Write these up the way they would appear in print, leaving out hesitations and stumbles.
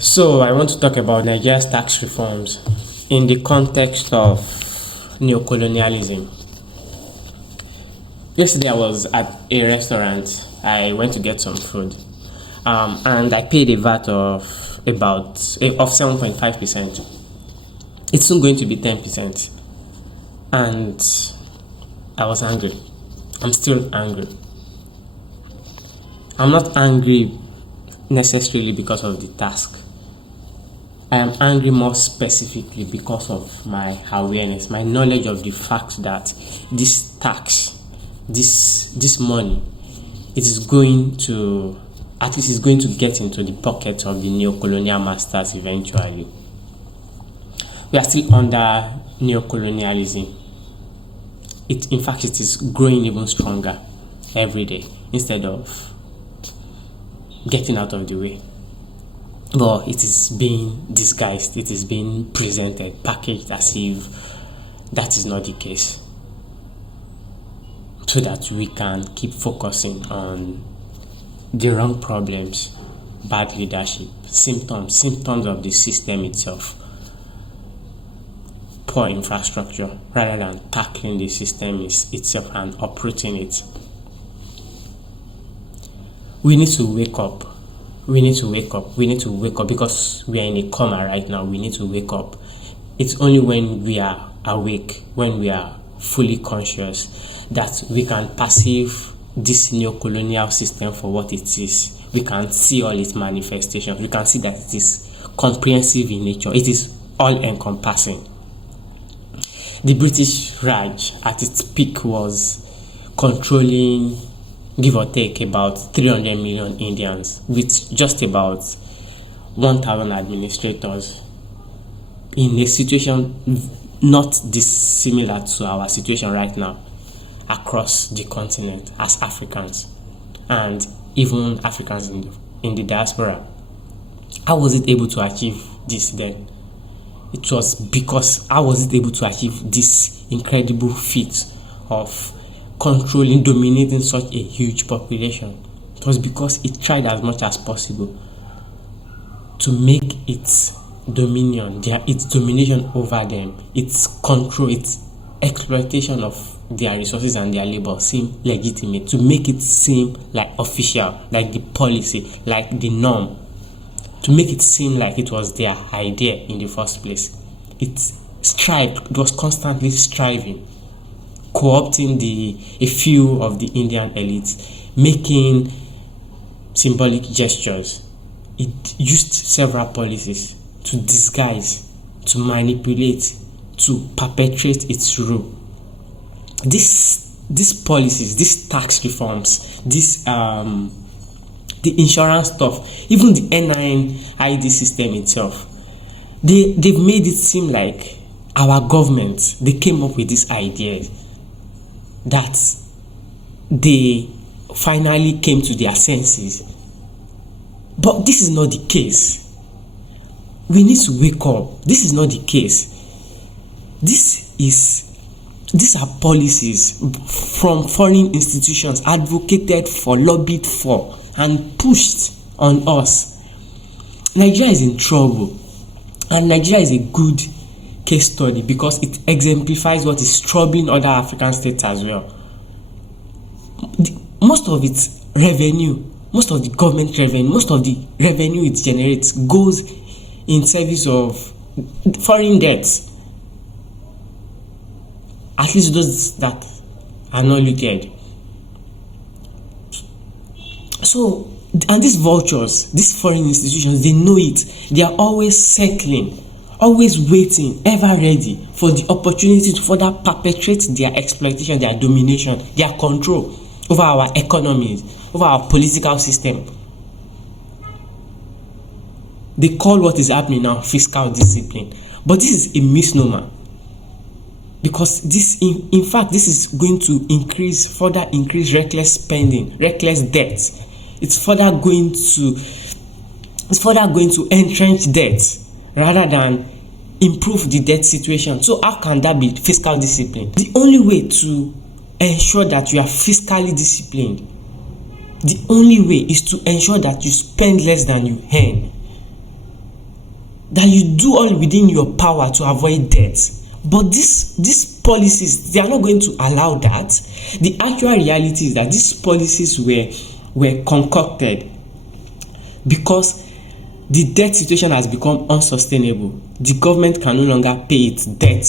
So I want to talk about Nigeria's tax reforms in the context of neocolonialism. Yesterday I was at a restaurant. I went to get some food, and I paid a VAT of 7.5%. It's soon going to be 10%, and I was angry. I'm still angry. I'm not angry necessarily because of the task. I am angry more specifically because of my awareness, my knowledge of the fact that this tax, this money, it is going to, at least it's going to get into the pockets of the neocolonial masters eventually. We are still under neocolonialism. In fact, it is growing even stronger every day instead of getting out of the way. But it is being disguised, it is being presented, packaged as if that is not the case, so that we can keep focusing on the wrong problems, bad leadership, symptoms of the system itself, poor infrastructure, rather than tackling the system itself and uprooting it. We need to wake up. We need to wake up because we are in a coma right now. We need to wake up. It's only when we are awake, when we are fully conscious, that we can perceive this neocolonial system for what it is. We can see all its manifestations. We can see that it is comprehensive in nature. It is all-encompassing. The British Raj at its peak was controlling, give or take, about 300 million Indians with just about 1,000 administrators, in a situation not dissimilar to our situation right now across the continent as Africans, and even Africans in the diaspora. How was it able to achieve this then? It was because how was it able to achieve this incredible feat of controlling, dominating such a huge population? It was because it tried as much as possible to make its dominion, its domination over them, its control, its exploitation of their resources and their labor seem legitimate, to make it seem like official, like the policy, like the norm, to make it seem like it was their idea in the first place. It was constantly striving, co-opting a few of the Indian elites, making symbolic gestures. It used several policies to disguise, to manipulate, to perpetrate its rule. These policies, these tax reforms, the insurance stuff, even the NID system itself, they've made it seem like our government, they came up with this idea that they finally came to their senses. But this is not the case. We need to wake up. This is not the case. These are policies from foreign institutions advocated for, lobbied for, and pushed on us. Nigeria is in trouble, and Nigeria is a good case study because it exemplifies what is troubling other African states as well. Most of its revenue, most of the government revenue, most of the revenue it generates goes in service of foreign debts. At least those that are not looted. So, and these vultures, these foreign institutions, they know it. They are always circling, always waiting, ever ready for the opportunity to further perpetrate their exploitation, their domination, their control over our economies, over our political system. They call what is happening now fiscal discipline. But this is a misnomer. Because this, in fact, this is going to further increase reckless spending, reckless debt. It's further going to entrench debt rather than improve the debt situation. So how can that be fiscal discipline? The only way to ensure that you are fiscally disciplined, the only way is to ensure that you spend less than you earn. that you do all within your power to avoid debt. But these policies, they are not going to allow that. The actual reality is that these policies were concocted because the debt situation has become unsustainable. The government can no longer pay its debt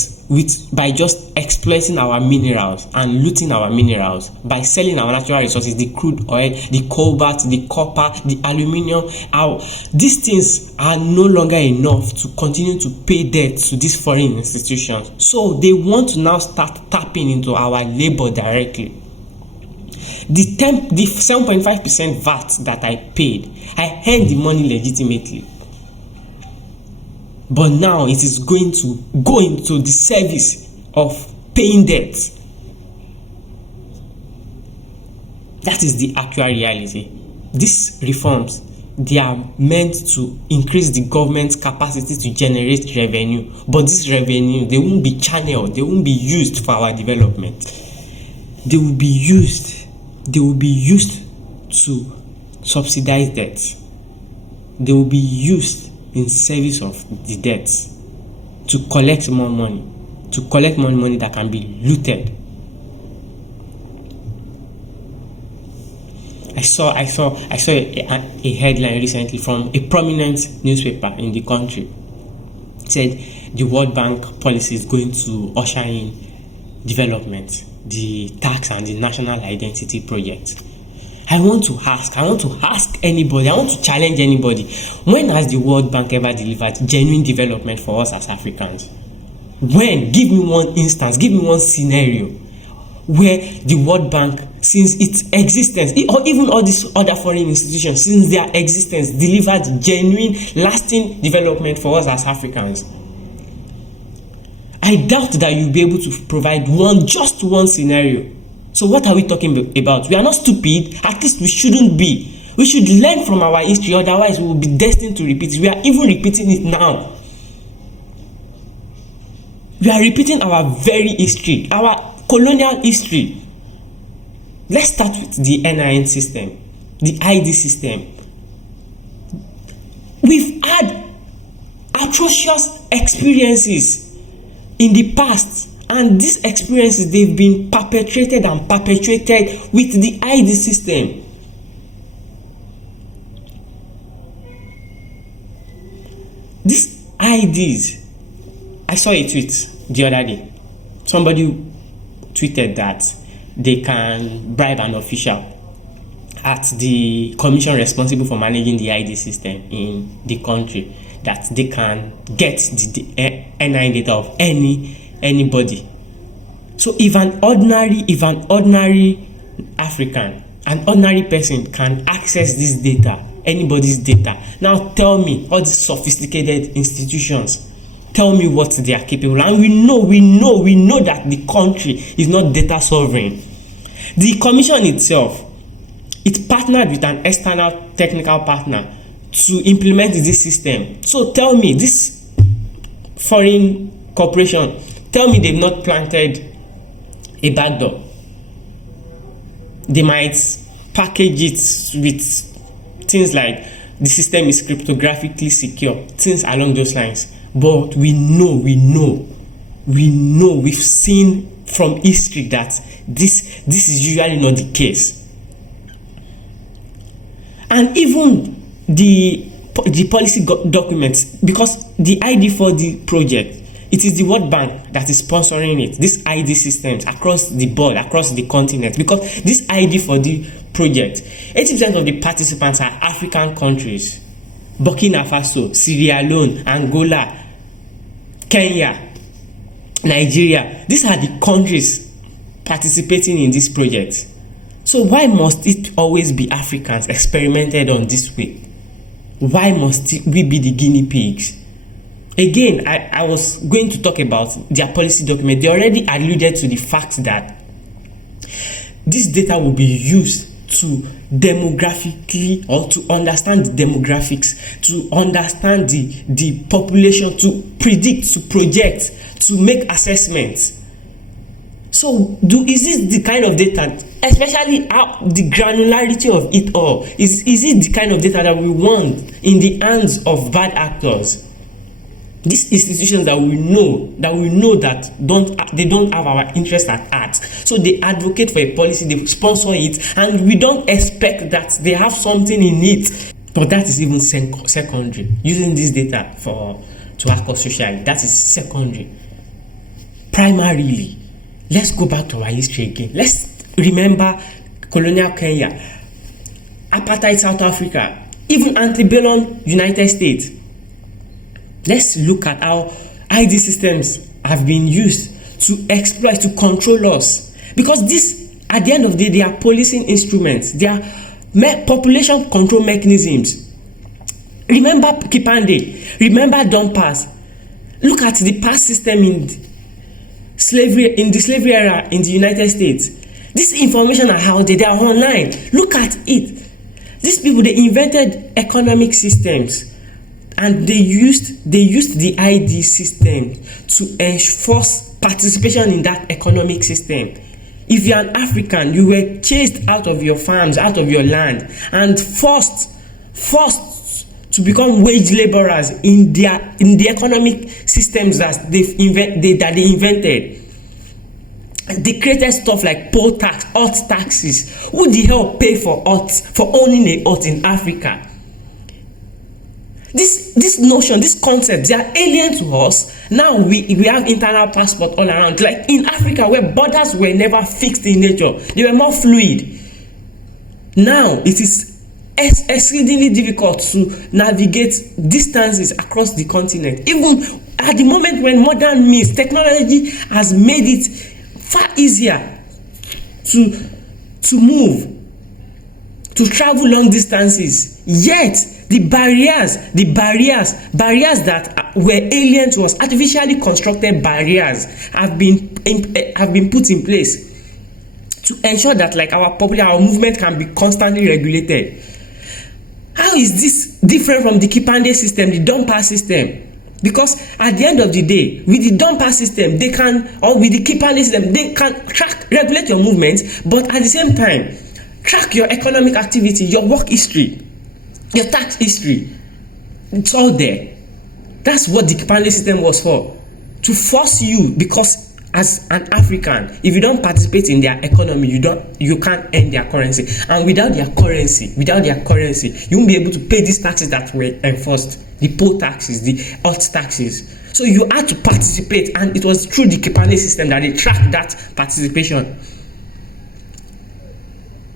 by just exploiting our minerals and looting our minerals, by selling our natural resources, the crude oil, the cobalt, the copper, the aluminium. These things are no longer enough to continue to pay debt to these foreign institutions. So they want to now start tapping into our labor directly. The 7.5% VAT that I paid, I earned the money legitimately. But now it is going to go into the service of paying debt. That is the actual reality. These reforms, they are meant to increase the government's capacity to generate revenue. But this revenue, they won't be channeled, they won't be used for our development. They will be used to subsidize debt. They will be used in service of the debt to collect more money, money that can be looted. I saw a headline recently from a prominent newspaper in the country. It said the World Bank policy is going to usher in development, the tax and the national identity project. I want to ask anybody, I want to challenge anybody. When has the World Bank ever delivered genuine development for us as Africans? When? Give me one instance, give me one scenario where the World Bank, since its existence, or even all these other foreign institutions, since their existence, delivered genuine, lasting development for us as Africans. I doubt that you'll be able to provide just one scenario. So what are we talking about? We are not stupid. At least we shouldn't be. We should learn from our history, otherwise we will be destined to repeat it. We are even repeating it now. We are repeating our very history, our colonial history. Let's start with the NIN system, the ID system. We've had atrocious experiences in the past, and these experiences, they've been perpetrated with the ID system. These IDs, I saw a tweet the other day. Somebody tweeted that they can bribe an official at the commission responsible for managing the ID system in the country, that they can get the NIN data of anybody. So if an ordinary African, an ordinary person can access this data, anybody's data, now tell me, all these sophisticated institutions, tell me what they are capable. And we know that the country is not data sovereign. The commission itself, it partnered with an external technical partner to implement this system. So tell me, this foreign corporation, tell me they've not planted a backdoor. They might package it with things like the system is cryptographically secure, things along those lines. But we know, we've seen from history that this is usually not the case. And even the policy documents, because the ID for the project, it is the World Bank that is sponsoring it, these ID systems across the board, across the continent, because this ID for the project, 80% of the participants are African countries: Burkina Faso, Sierra Leone, Angola, Kenya, Nigeria. These are the countries participating in this project. So why must it always be Africans experimented on this way? Why must we be the guinea pigs? Again, I was going to talk about their policy document. They already alluded to the fact that this data will be used to demographically, or to understand the demographics, to understand the population, to predict, to project, to make assessments. So is this the kind of data, especially the granularity of it all, is it the kind of data that we want in the hands of bad actors? These institutions that we know that they don't have our interest at heart, so they advocate for a policy, they sponsor it, and we don't expect that they have something in it. But that is even secondary. Using this data to act socially, that is secondary. Primarily, let's go back to our history again. Let's remember colonial Kenya, apartheid South Africa, even antebellum United States. Let's look at how ID systems have been used to exploit, to control us. Because this, at the end of the day, they are policing instruments. They are population control mechanisms. Remember Kipande. Remember Dumpers. Look at the past system in the slavery era in the United States. This information are how they are online. Look at it. These people, they invented economic systems. And they used the ID system to enforce participation in that economic system. If you're an African, you were chased out of your farms, out of your land, and forced to become wage laborers in the economic systems that they invented. They created stuff like poll tax, alt taxes. Who the hell pay for owning a hut in Africa? This notion, this concept, they are alien to us. Now we have internal passport all around. Like in Africa, where borders were never fixed in nature, they were more fluid. Now it is exceedingly difficult to navigate distances across the continent. Even at the moment when modern means, technology has made it far easier to move, to travel long distances. Yet the barriers that were alien to us, artificially constructed barriers, have been put in place to ensure that like our movement can be constantly regulated. How is this different from the Kipande system, the dumper system? Because at the end of the day, with the dumper system, with the Kipande system, they can regulate your movements, but at the same time, track your economic activity, your work history, your tax history. It's all there. That's what the Kipande system was for. To force you, because as an African, if you don't participate in their economy, you can't earn their currency. And without their currency, you won't be able to pay these taxes that were enforced. The poll taxes, the alt taxes. So you had to participate, and it was through the Kipande system that they tracked that participation.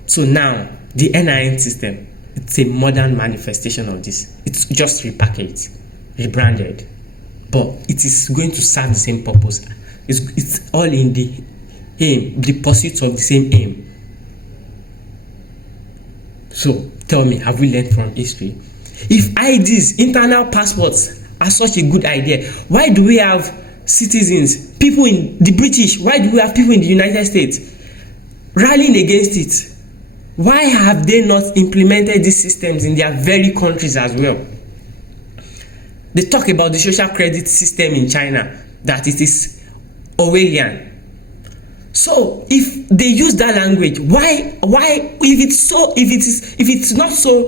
So now, the NIN system, it's a modern manifestation of this. It's just repackaged, rebranded, but it is going to serve the same purpose. It's all in the aim, the pursuit of the same aim. So tell me, have we learned from history? If IDs, internal passports, are such a good idea, why do we have citizens, people in the British, why do we have people in the United States rallying against it? Why have they not implemented these systems in their very countries as well? They talk about the social credit system in China, that it is Orwellian. So if they use that language, why if it's not so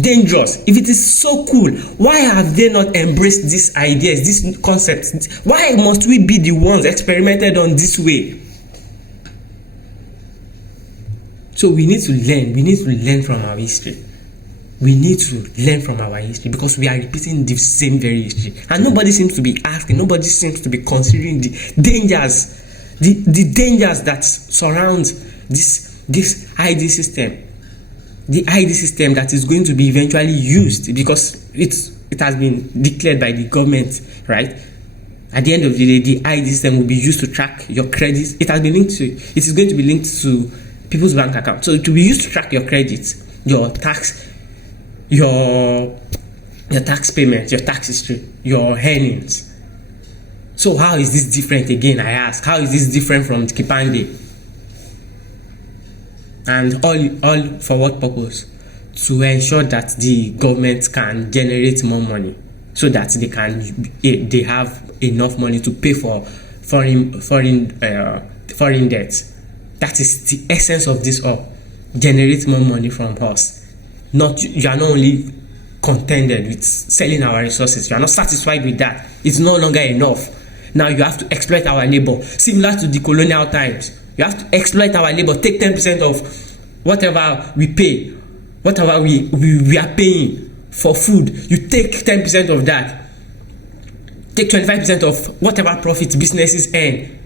dangerous, if it is so cool, why have they not embraced these ideas, these concepts? Why must we be the ones experimented on this way? So we need to learn from our history. We need to learn from our history, because we are repeating the same very history, and nobody seems to be asking, nobody seems to be considering the dangers, the dangers that surround this ID system, the ID system that is going to be eventually used, because it has been declared by the government, right? At the end of the day, the ID system will be used to track your credits. It is going to be linked to people's bank account, so it will be used to track your credits, your tax, your tax payments, your tax history, your earnings. So how is this different again, I ask? How is this different from Kipande? And all for what purpose? To ensure that the government can generate more money, so that they have enough money to pay for foreign debt. That is the essence of this all. Generate more money from us. You are not only contented with selling our resources. You are not satisfied with that. It's no longer enough. Now you have to exploit our labor, similar to the colonial times. You have to exploit our labor, take 10% of whatever we pay, whatever we are paying for food. You take 10% of that. Take 25% of whatever profits businesses earn,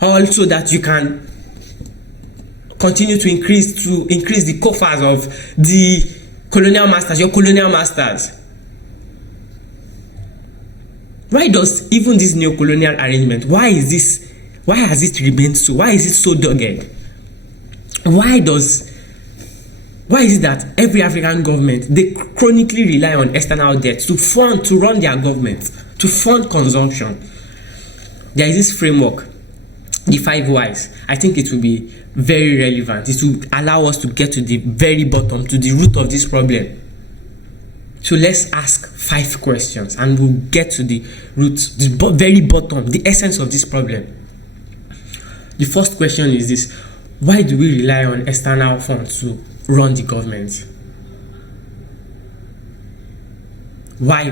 all so that you can continue to increase the coffers of the colonial masters, your colonial masters. Why does even this neo-colonial arrangement, why has it remained so? Why is it so dogged? Why is it that every African government, they chronically rely on external debt to run their government, to fund consumption? There is this framework, the 5 whys. I think it will be very relevant. It will allow us to get to the very bottom, to the root of this problem. So let's ask 5 questions and we'll get to the root, the very bottom, the essence of this problem. The first question is this: why do we rely on external funds to run the government? Why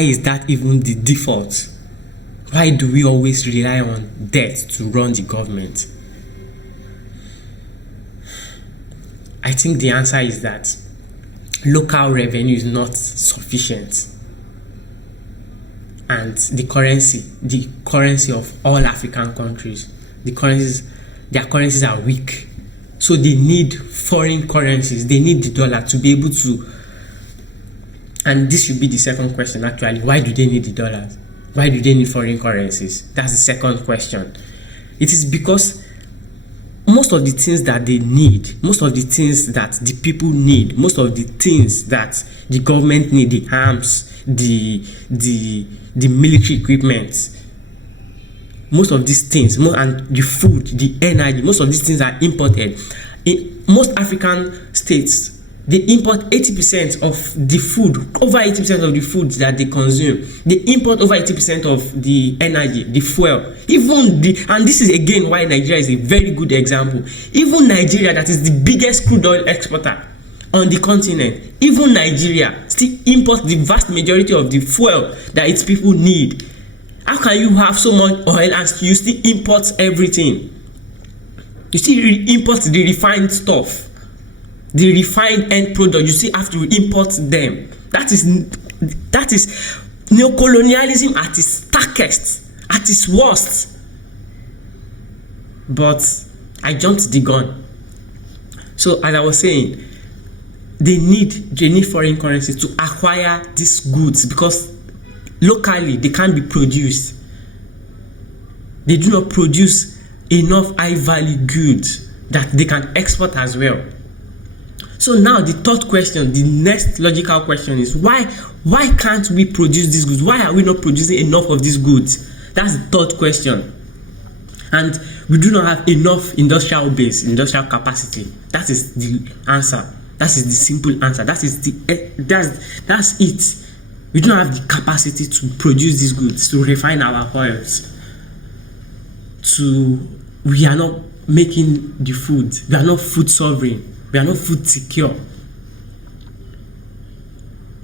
is that even the default? Why do we always rely on debt to run the government? I think the answer is that local revenue is not sufficient, and the currency of all African countries, their currencies are weak, so they need foreign currencies. They need the dollar to be able to. And this should be the second question actually: why do they need the dollars? Why do they need foreign currencies? That's the second question. It is because most of the things that they need, most of the things that the people need, most of the things that the government need, the arms, the military equipment, most of these things, and the food, the energy, most of these things are imported. In most African states, they import 80% of the food, over 80% of the food that they consume. They import over 80% of the energy, the fuel. And this is again why Nigeria is a very good example. Even Nigeria, that is the biggest crude oil exporter on the continent, even Nigeria still imports the vast majority of the fuel that its people need. How can you have so much oil and you still import everything? You still import the refined stuff. The refined end product, you still have to import them. That is neocolonialism at its starkest, at its worst. But I jumped the gun. So as I was saying, they need foreign currency to acquire these goods, because locally they can't be produced. They do not produce enough high value goods that they can export as well. So now the third question, the next logical question is why can't we produce these goods? Why are we not producing enough of these goods? That's the third question. And we do not have enough industrial capacity. That is the answer. That is the simple answer. That's it. We don't have the capacity to produce these goods, to refine our oils. We are not making the food. We are not food sovereign. We are not food secure.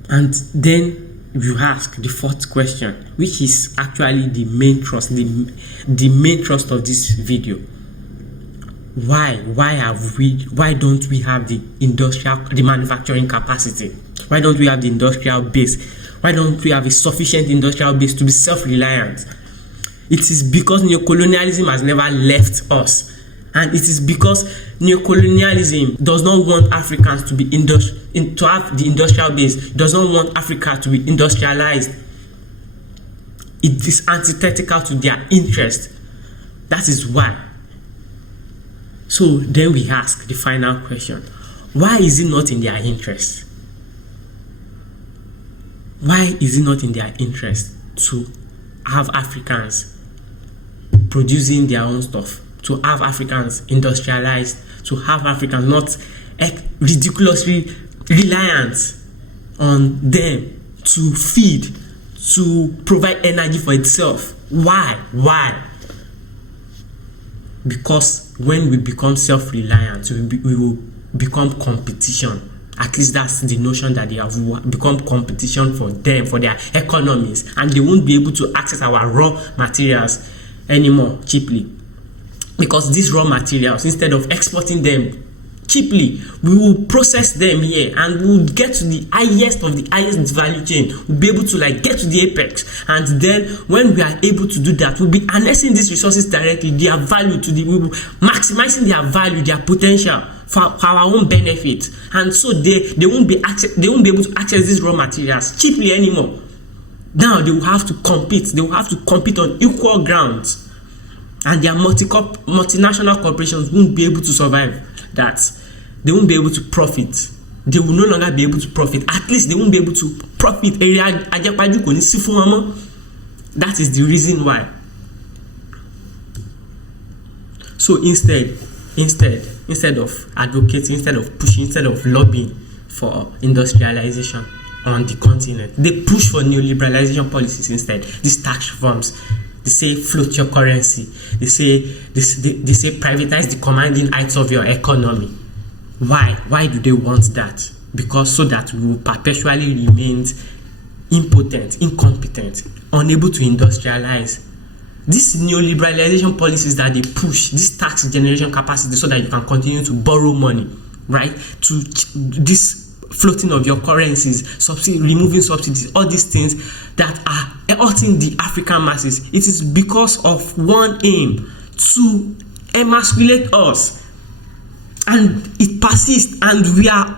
And then you ask the fourth question, which is actually the main thrust, the main thrust of this video. Why don't we have the manufacturing capacity? Why don't we have the industrial base? Why don't we have a sufficient industrial base to be self-reliant? It is because neocolonialism has never left us. And it is because neocolonialism does not want Africans to to have the industrial base. It does not want Africa to be industrialized. It is antithetical to their interest. That is why. So then we ask the final question: why is it not in their interest? Why is it not in their interest to have Africans producing their own stuff? To have Africans industrialized, to have Africans not ridiculously reliant on them to feed, to provide energy for itself. Why? Because when we become self-reliant, we will become competition. At least that's the notion that they have become competition for them, for their economies, and they won't be able to access our raw materials anymore cheaply. Because these raw materials, instead of exporting them cheaply, we will process them here and we will get to the highest of the highest value chain. We'll be able to get to the apex, and then when we are able to do that, we'll be harnessing these resources directly, their value we'll be maximizing their value, their potential for our own benefit. And so they won't be able to access these raw materials cheaply anymore. Now they will have to compete. They will have to compete on equal grounds, and their multinational corporations won't be able to survive that. They won't be able to profit. They will no longer be able to profit. At least they won't be able to profit. That is the reason why. So instead of advocating, instead of pushing, instead of lobbying for industrialization on the continent, they push for neoliberalization policies instead. These tax reforms. They say float your currency. They say privatize the commanding heights of your economy. Why? Why do they want that? Because so that we will perpetually remain impotent, incompetent, unable to industrialize. These neoliberalization policies that they push, this tax generation capacity, so that you can continue to borrow money, right? To this floating of your currencies, removing subsidies, all these things that are hurting the African masses. It is because of one aim: to emasculate us. And it persists, and we are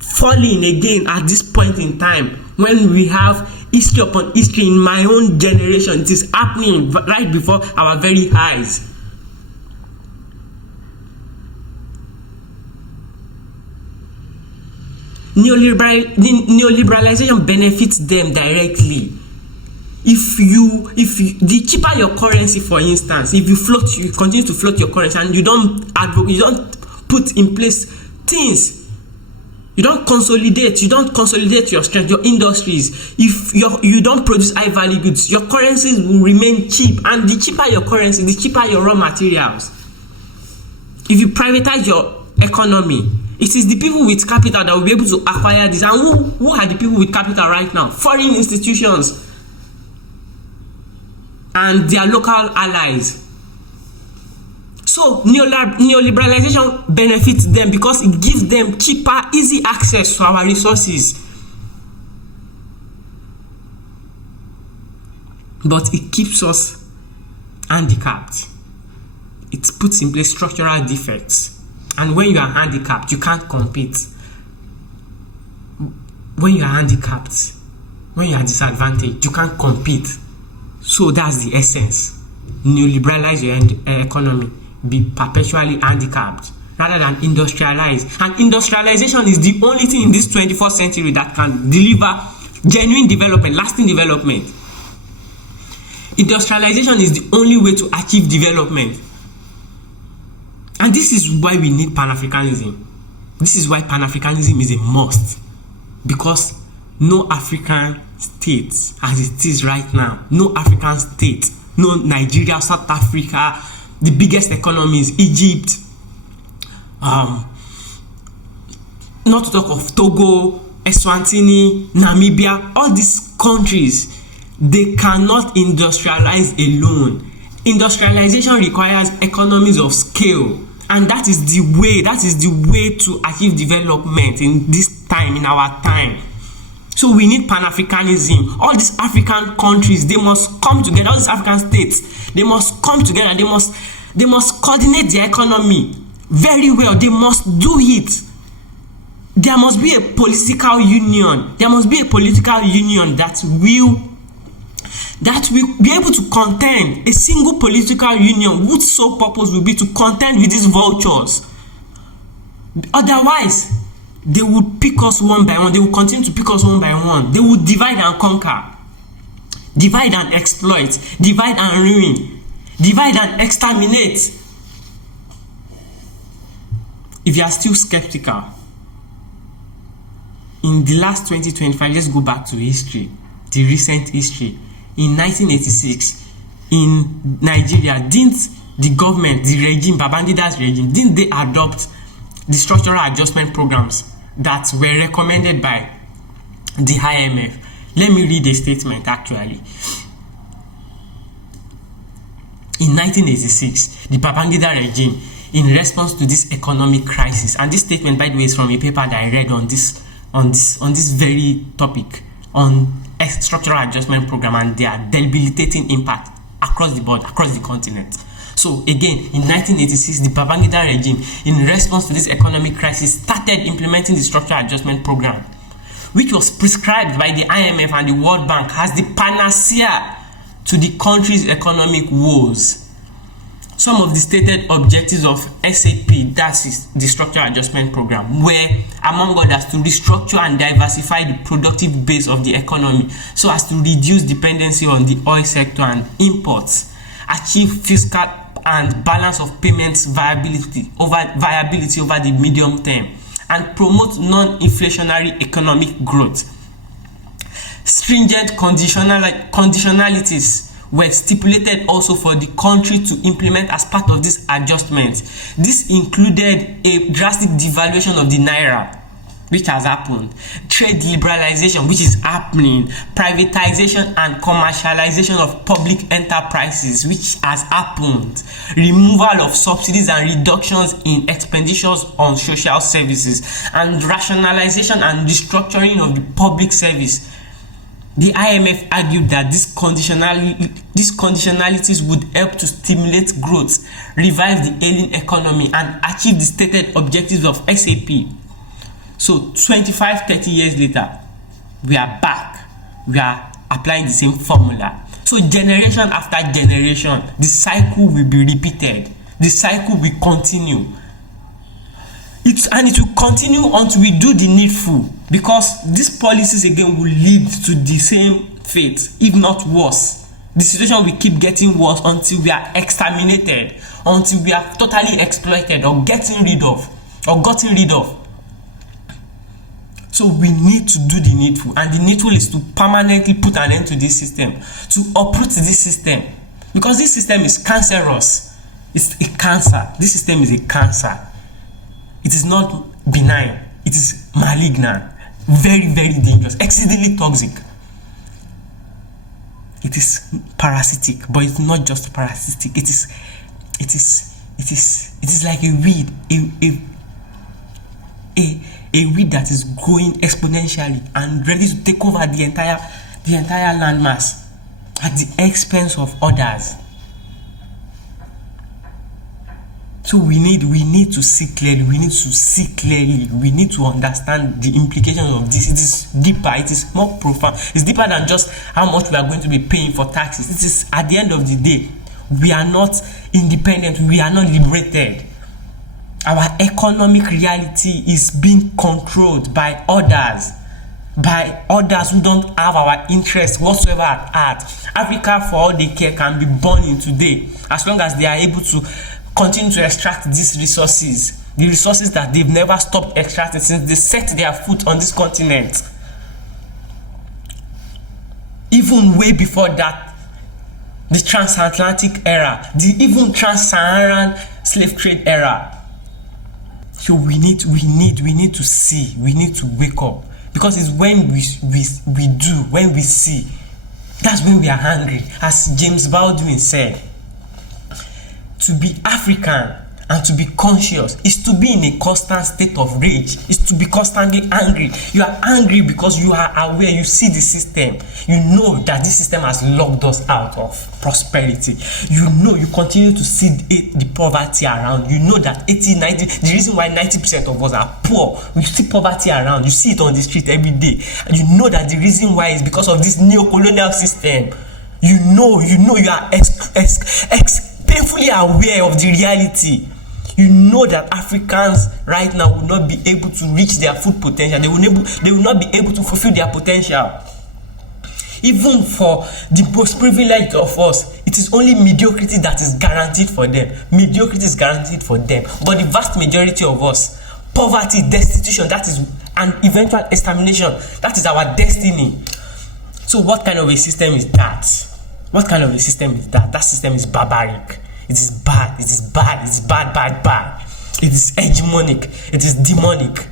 falling again at this point in time when we have history upon history in my own generation. It is happening right before our very eyes. Neoliberalization benefits them directly. If the cheaper your currency, for instance, if you continue to float your currency, and you don't put in place things, you don't consolidate your strength, your industries. If you don't produce high value goods, your currencies will remain cheap, and the cheaper your currency, the cheaper your raw materials. If you privatize your economy, it is the people with capital that will be able to acquire this. And who are the people with capital right now? Foreign institutions and their local allies. So neoliberalization benefits them because it gives them cheaper, easy access to our resources. But it keeps us handicapped. It puts in place structural defects. And when you are handicapped, you can't compete. When you are handicapped, when you are disadvantaged, you can't compete. So that's the essence. Neoliberalize your economy. Be perpetually handicapped rather than industrialize. And industrialization is the only thing in this 21st century that can deliver genuine development, lasting development. Industrialization is the only way to achieve development. And this is why we need Pan-Africanism. This is why Pan-Africanism is a must. Because no African state, as it is right now, no African state, no Nigeria, South Africa, the biggest economies, Egypt, not to talk of Togo, Eswatini, Namibia, all these countries, they cannot industrialize alone. Industrialization requires economies of scale, and that is the way to achieve development in this time, in our time. So we need Pan-Africanism. All these African countries, they must come together. All these African states, they must come together. They must coordinate their economy very well. They must do it. There must be a political union. There must be a political union that will be able to contend. A single political union whose sole purpose will be to contend with these vultures. Otherwise, they would pick us one by one. They will continue to pick us one by one. They will divide and conquer, divide and exploit, divide and ruin, divide and exterminate. If you are still skeptical, in the last 2025, let's go back to history, the recent history. In 1986, in Nigeria, didn't the government, the regime, Babangida's regime, didn't they adopt the structural adjustment programs that were recommended by the IMF. Let me read a statement actually. In 1986, the Babangida regime, in response to this economic crisis, and this statement, by the way, is from a paper that I read on this very topic, on structural adjustment program and their debilitating impact across the board, across the continent. So again, in 1986, the Babangida regime, in response to this economic crisis, started implementing the structural adjustment program, which was prescribed by the IMF and the World Bank as the panacea to the country's economic woes. Some of the stated objectives of SAP, that is the Structural Adjustment Program, were, among others, to restructure and diversify the productive base of the economy so as to reduce dependency on the oil sector and imports, achieve fiscal and balance of payments viability over the medium term, and promote non-inflationary economic growth. Stringent conditionalities were stipulated also for the country to implement as part of this adjustment. This included a drastic devaluation of the naira, which has happened, trade liberalization, which is happening, privatization and commercialization of public enterprises, which has happened, removal of subsidies and reductions in expenditures on social services, and rationalization and restructuring of the public service. The IMF argued that these conditionalities would help to stimulate growth, revive the ailing economy, and achieve the stated objectives of SAP. So 25-30 years later, we are back. We are applying the same formula. So generation after generation, the cycle will be repeated. The cycle will continue. It will continue until we do the needful, because these policies again will lead to the same fate, if not worse. The situation will keep getting worse until we are exterminated, until we are totally exploited or gotten rid of. So we need to do the needful, and the needful is to permanently put an end to this system, to uproot this system, because this system is cancerous. It's a cancer. This system is a cancer. It is not benign. It is malignant, very, very dangerous, exceedingly toxic. It is parasitic, but it's not just parasitic. It is like a weed, a weed that is growing exponentially and ready to take over the entire landmass at the expense of others. So we need to see clearly. We need to understand the implications of this. It is deeper. It is more profound. It's deeper than just how much we are going to be paying for taxes. It is, at the end of the day, we are not independent. We are not liberated. Our economic reality is being controlled by others who don't have our interests whatsoever at heart. Africa, for all they care, can be burning today as long as they are able to continue to extract these resources, the resources that they've never stopped extracting since they set their foot on this continent. Even way before that, the transatlantic era, the even trans-Saharan slave trade era. So we need to see, we need to wake up, because it's when we see, that's when we are hungry. As James Baldwin said, to be African and to be conscious is to be in a constant state of rage, is to be constantly angry. You are angry because you are aware, you see the system, you know that this system has locked us out of prosperity. You know, you continue to see the poverty around. You know that 80-90, the reason why 90% of us are poor, we see poverty around, you see it on the street every day. And you know that the reason why is because of this neocolonial system. You know you are painfully aware of the reality. You know that Africans right now will not be able to reach their full potential. They will not be able to fulfill their potential. Even for the most privileged of us, it is only mediocrity that is guaranteed for them. Mediocrity is guaranteed for them. But the vast majority of us, poverty, destitution, that is an eventual extermination. That is our destiny. So what kind of a system is that? What kind of a system is that? That system is barbaric. It is bad. It is bad. It is bad. It is hegemonic. It is demonic.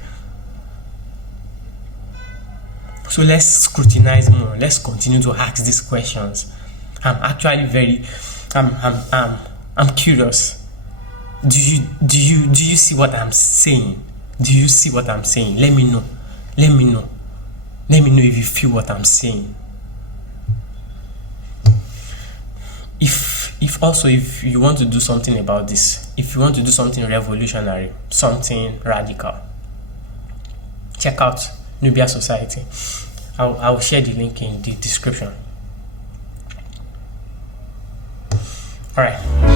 So let's scrutinize more. Let's continue to ask these questions. I'm actually I'm curious. Do you see what I'm saying? Do you see what I'm saying? Let me know. Let me know if you feel what I'm saying. If also, if you want to do something about this, if you want to do something revolutionary, something radical, check out Nubia Society. I'll share the link in the description. All right.